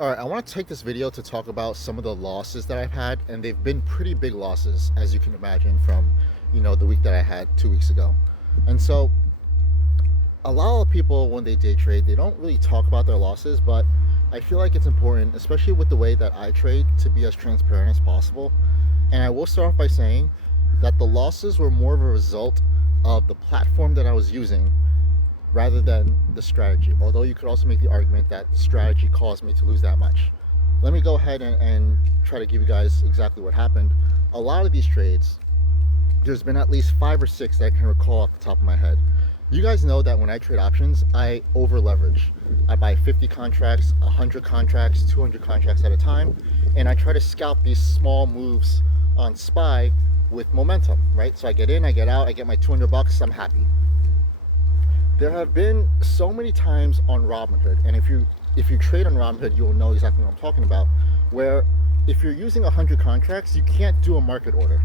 All right, I want to take this video to talk about some of the losses that I've had, and they've been pretty big losses, as you can imagine from, the week that I had 2 weeks ago. And so, a lot of people, when they day trade, they don't really talk about their losses, but I feel like it's important, especially with the way that I trade, to be as transparent as possible. And I will start off by saying that the losses were more of a result of the platform that I was using rather than the strategy. Although you could also make the argument that the strategy caused me to lose that much. Let me go ahead and try to give you guys exactly what happened. A lot of these trades, there's been at least 5 or 6 that I can recall off the top of my head. You guys know that when I trade options, I over leverage. I buy 50 contracts, 100 contracts, 200 contracts at a time, and I try to scalp these small moves on SPY with momentum, right? So I get in, I get out, I get my 200 bucks, I'm happy. There have been so many times on Robinhood, and if you trade on Robinhood, you will know exactly what I'm talking about, where if you're using 100 contracts, you can't do a market order.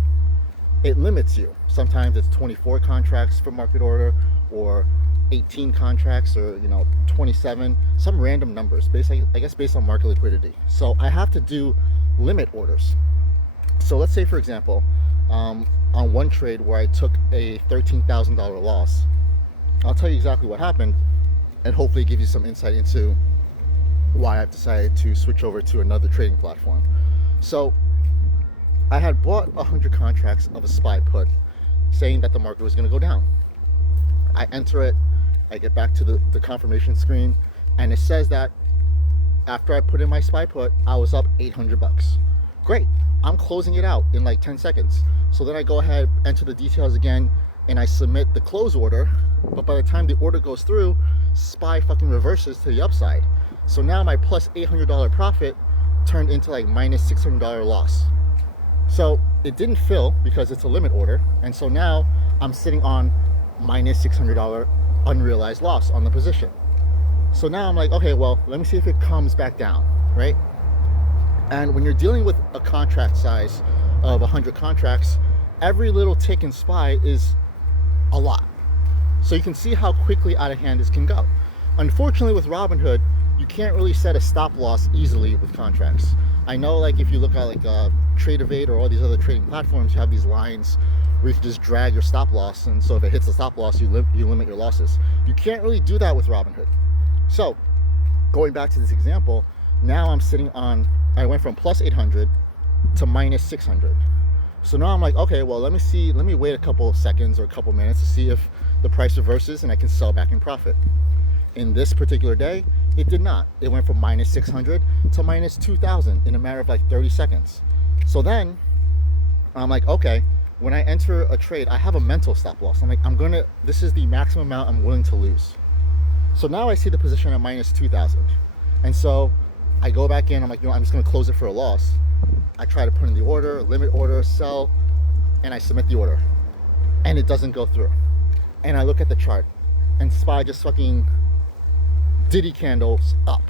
It limits you. Sometimes it's 24 contracts for market order, or 18 contracts, or 27, some random numbers, based on market liquidity. So I have to do limit orders. So let's say, for example, on one trade where I took a $13,000 loss, I'll tell you exactly what happened and hopefully give you some insight into why I've decided to switch over to another trading platform. So I had bought 100 contracts of a SPY put saying that the market was going to go down. I enter it, I get back to the confirmation screen, and it says that after I put in my SPY put, I was up 800 bucks. Great, I'm closing it out in like 10 seconds. So then I go ahead, enter the details again, and I submit the close order, but by the time the order goes through, SPY fucking reverses to the upside. So now my plus $800 profit turned into like minus $600 loss. So it didn't fill because it's a limit order, and so now I'm sitting on minus $600 unrealized loss on the position. So now I'm like, okay, well, let me see if it comes back down, right? And when you're dealing with a contract size of 100 contracts, every little tick in SPY is a lot. So you can see how quickly out of hand this can go. Unfortunately, with Robinhood, you can't really set a stop loss easily with contracts. I know, like, if you look at like Trade Evade or all these other trading platforms, you have these lines where you can just drag your stop loss, and so if it hits the stop loss, you limit your losses. You can't really do that with Robinhood. So going back to this example, now I'm sitting on, I went from plus 800 to minus 600. So now I'm like, okay, well, let me wait a couple of seconds or a couple minutes to see if the price reverses and I can sell back in profit. In this particular day, it did not. It went from minus 600 to minus 2,000 in a matter of like 30 seconds. So then I'm like, okay, when I enter a trade, I have a mental stop loss. I'm like, this is the maximum amount I'm willing to lose. So now I see the position at minus 2,000. And so I go back in, I'm like, I'm just gonna close it for a loss. I try to put in the order, limit order, sell, and I submit the order. And it doesn't go through. And I look at the chart, and SPY just fucking diddy candles up.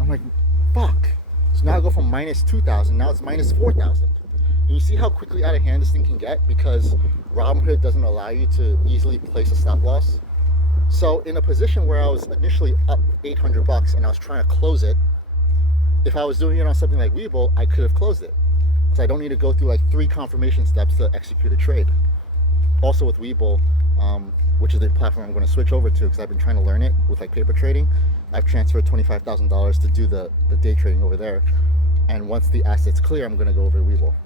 I'm like, fuck. So now I go from minus 2,000, now it's minus 4,000. And you see how quickly out of hand this thing can get because Robinhood doesn't allow you to easily place a stop loss. So in a position where I was initially up 800 bucks and I was trying to close it, if I was doing it on something like Webull, I could have closed it. So I don't need to go through like 3 confirmation steps to execute a trade. Also with Webull, which is the platform I'm going to switch over to because I've been trying to learn it with like paper trading, I've transferred $25,000 to do the day trading over there. And once the asset's clear, I'm going to go over to Webull.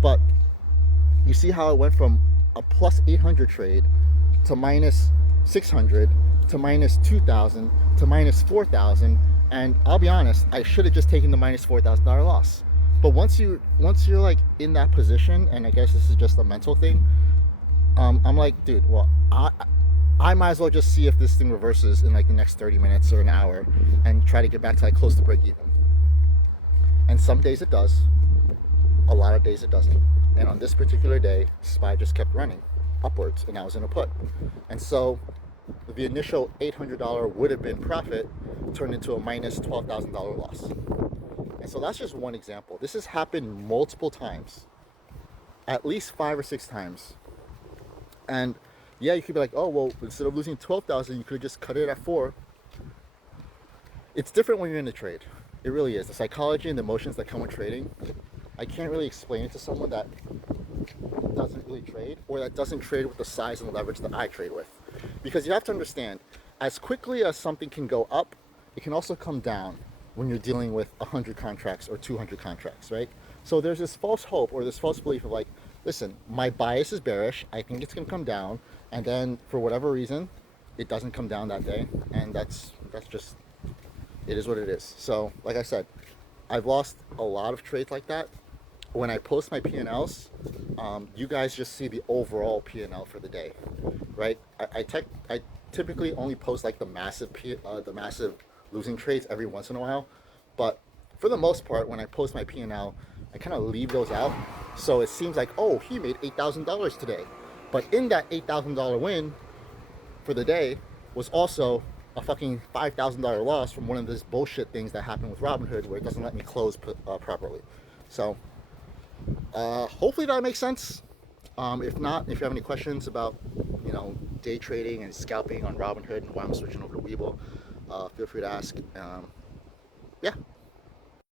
But you see how it went from a plus 800 trade to minus 600 to minus 2,000 to minus 4,000. And I'll be honest, I should have just taken the minus $4,000 loss. But once you're like in that position, and I guess this is just a mental thing, I'm like, dude, well, I might as well just see if this thing reverses in like the next 30 minutes or an hour and try to get back to like close to break even. And some days it does, a lot of days it doesn't. And on this particular day, SPY just kept running upwards and I was in a put. And so the initial $800 would have been profit turned into a minus $12,000 loss. And so that's just one example. This has happened multiple times, at least 5 or 6 times. And yeah, you could be like, oh, well, instead of losing 12,000, you could have just cut it at 4. It's different when you're in the trade. It really is. The psychology and the emotions that come with trading, I can't really explain it to someone that doesn't really trade, or that doesn't trade with the size and leverage that I trade with. Because you have to understand, as quickly as something can go up, it can also come down when you're dealing with 100 contracts or 200 contracts, right? So there's this false hope or this false belief of like, listen, my bias is bearish, I think it's gonna come down, and then for whatever reason, it doesn't come down that day, and that's just, it is what it is. So like I said, I've lost a lot of trades like that. When I post my P&Ls, you guys just see the overall P&L for the day, right? I typically only post like the massive losing trades every once in a while, but for the most part, when I post my P&L, I kind of leave those out, so it seems like, oh, he made $8,000 today, but in that $8,000 win for the day was also a fucking $5,000 loss from one of these bullshit things that happened with Robinhood where it doesn't let me close properly. So hopefully that makes sense. If not, if you have any questions about, day trading and scalping on Robinhood and why I'm switching over to Webull, feel free to ask. Yeah.